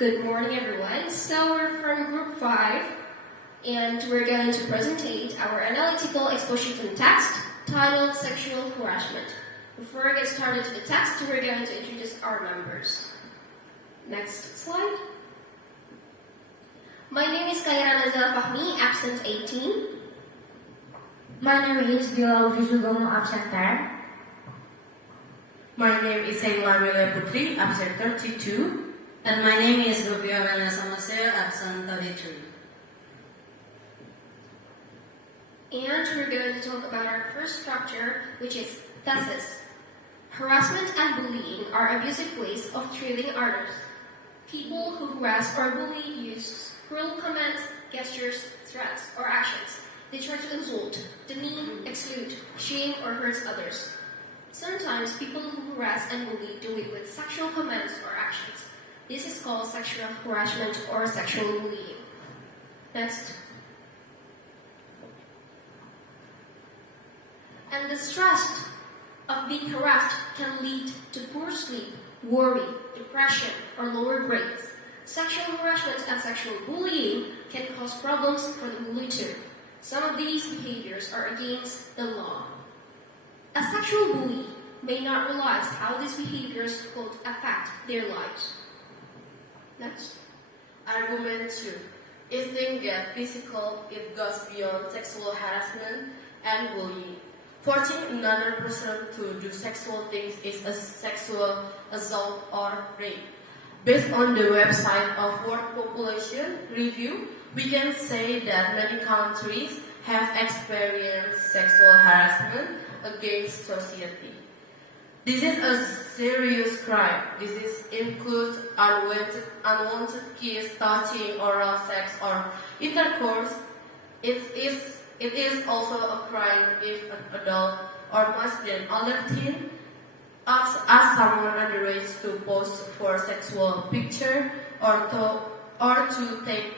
Good morning, everyone. So we're from Group 5, and we're going to presentate our analytical exposition text titled Sexual Harassment. Before I get started to the text, we're going to introduce our members. Next slide. My name is Khayra Fahmi, absent 18. My name is Dilla, Sugeng, absent 10. My name is Sheilla, Amelia, Putri, absent 32. And my name is Silvia, Samosir, absent 33. And we're going to talk about our first structure, which is thesis. Harassment and bullying are abusive ways of treating others. People who harass or bully use cruel comments, gestures, threats, or actions. They try to insult, demean, exclude, shame, or hurt others. Sometimes people who harass and bully do it with sexual comments or actions. This is called sexual harassment or sexual bullying. Next. And the stress of being harassed can lead to poor sleep, worry, depression, or lower grades. Sexual harassment and sexual bullying can cause problems for the bully too. Some of these behaviors are against the law. A sexual bully may not realize how these behaviors could affect their lives. Next. Argument 2. If things get physical, it goes beyond sexual harassment and bullying. Forcing another person to do sexual things is a sexual assault or rape. Based on the website of World Population Review, we can say that many countries have experienced sexual harassment against society. This is a serious crime. This includes unwanted kiss, touching, oral sex, or intercourse. It is also a crime if an adult or much than older teen asks someone underage to pose for sexual picture or to take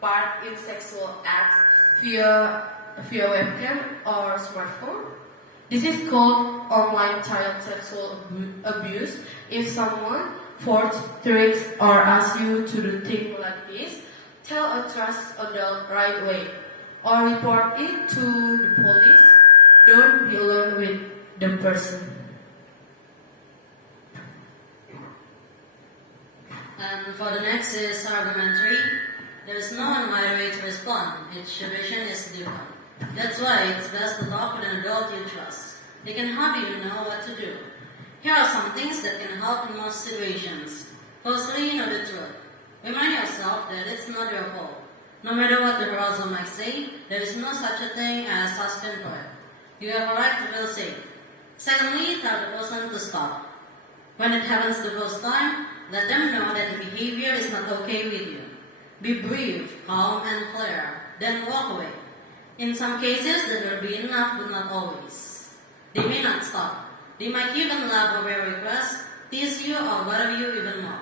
part in sexual acts via webcam or smartphone. This is called online child sexual abuse. If someone forces, tricks, or asks you to do things like this, tell a trusted adult right away, or report it to the police. Don't be alone with the person. And for the next is argument 3. There is no one right way to respond. Each situation is different. That's why it's best to talk with an adult you trust. They can help you know what to do. Here are some things that can help in most situations. Firstly, know the truth. Remind yourself that it's not your fault. No matter what the browser might say, there is no such a thing as suspend for it. You have a right to feel safe. Secondly, tell the person to stop. When it happens the first time, let them know that the behavior is not okay with you. Be brief, calm, and clear, then walk away. In some cases, that will be enough, but not always. They may not stop. They might even laugh over your request, tease you, or bother you even more.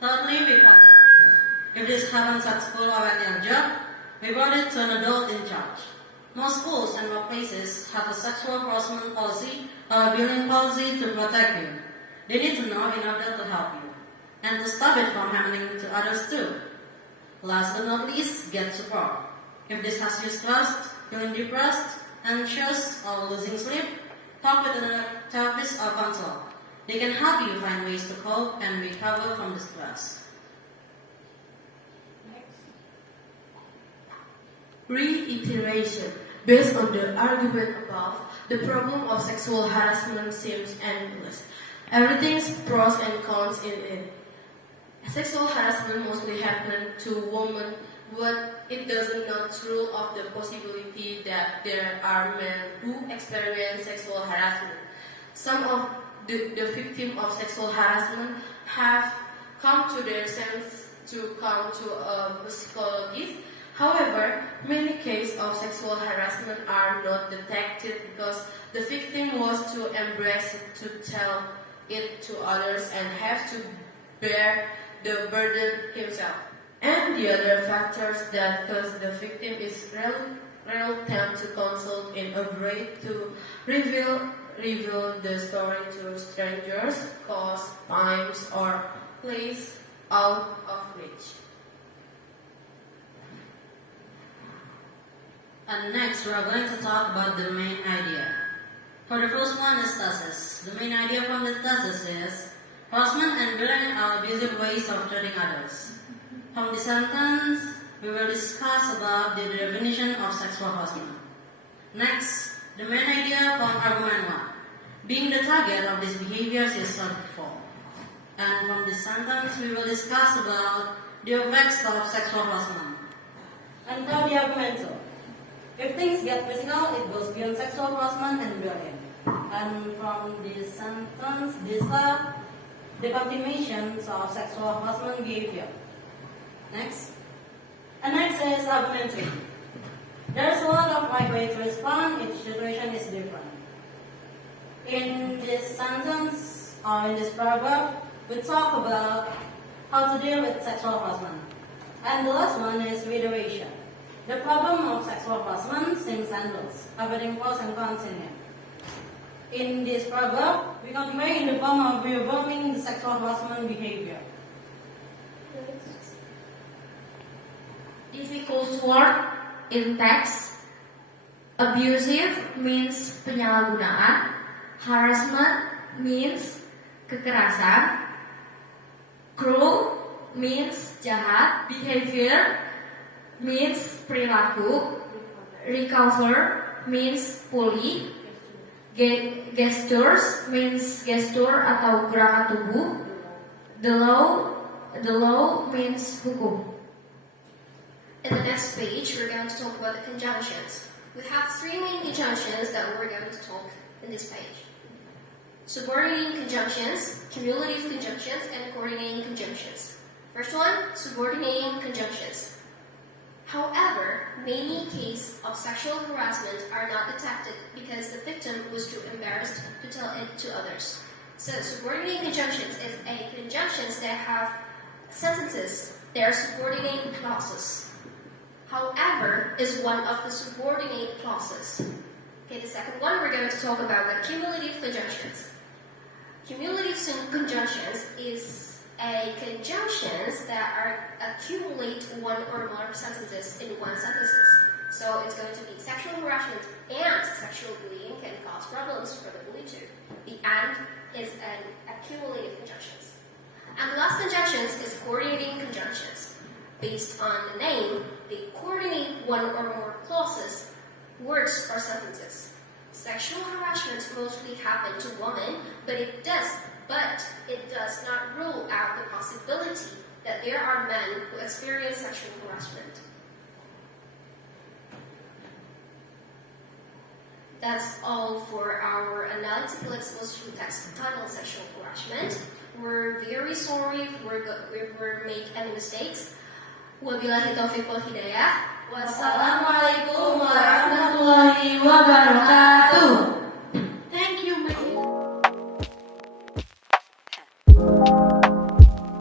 Thirdly, report it. If this happens at school or at your job, report it to an adult in charge. Most schools and workplaces have a sexual harassment policy or a bullying policy to protect you. They need to know in order to help you, and to stop it from happening to others too. Last but not least, get support. If this has you stressed, feeling depressed, anxious, or losing sleep, talk with a therapist or counselor. They can help you find ways to cope and recover from the stress. Reiteration. Based on the argument above, the problem of sexual harassment seems endless. Everything's pros and cons in it. Sexual harassment mostly happens to women, but it does not rule out the possibility that there are men who experience sexual harassment. Some of the victims of sexual harassment have come to their senses to come to a psychologist. However, many cases of sexual harassment are not detected because the victim was too embarrassed to tell it to others and have to bear the burden himself. And the other factors that cause the victim is reluctant to consult and afraid to reveal the story to strangers, cause times or place out of And next, we are going to talk about the main idea. For the first one is thesis. The main idea from the thesis is harassment and bullying are abusive ways of treating others. From the sentence, we will discuss about the definition of sexual harassment. Next, the main idea from argument 1. Being the target of these behaviors is hurtful. And from this sentence, we will discuss about the effects of sexual harassment. And for the argument 2. If things get physical, it goes beyond sexual harassment and bullying. And from this sentence, these are the continuations of sexual harassment behavior. Next. And next is argument 3. There is a lot of right way to respond, each situation is different. In this sentence, or in this paragraph, we talk about how to deal with sexual harassment. And the last one is reiteration. The problem of sexual harassment seems endless, having pros and cons in it. In this paragraph, we convey in the form of reaffirming the sexual harassment behavior. Difficult word in text. Abusive means penyalahgunaan. Harassment means kekerasan. Cruel means jahat. Behavior means perilaku. Recover means pulih. Gestures means gestur atau gerakan tubuh. The law means hukum. In the next page, we're going to talk about the conjunctions. We have 3 main conjunctions that we're going to talk in this page. Subordinating conjunctions, cumulative conjunctions, and coordinating conjunctions. First one, subordinating conjunctions. However, many cases of sexual harassment are not detected because the victim was too embarrassed to tell it to others. So subordinating conjunctions is a conjunctions that have sentences that are subordinating clauses. However is one of the subordinate clauses. Okay, the second one we're going to talk about the cumulative conjunctions. Cumulative conjunctions is a conjunctions that accumulate one or more sentences in one sentences. So it's going to be sexual harassment and sexual bullying can cause problems for the bully too. The and is an accumulative conjunctions. And the last conjunctions is coordinating conjunctions. Based on the name, they coordinate one or more clauses, words, or sentences. Sexual harassment mostly happens to women, but it does not rule out the possibility that there are men who experience sexual harassment. That's all for our analytical exposition text titled Sexual Harassment. We're very sorry if we make any mistakes. Wabillahi taufiq wal hidayah. Wassalamualaikum warahmatullahi wabarakatuh.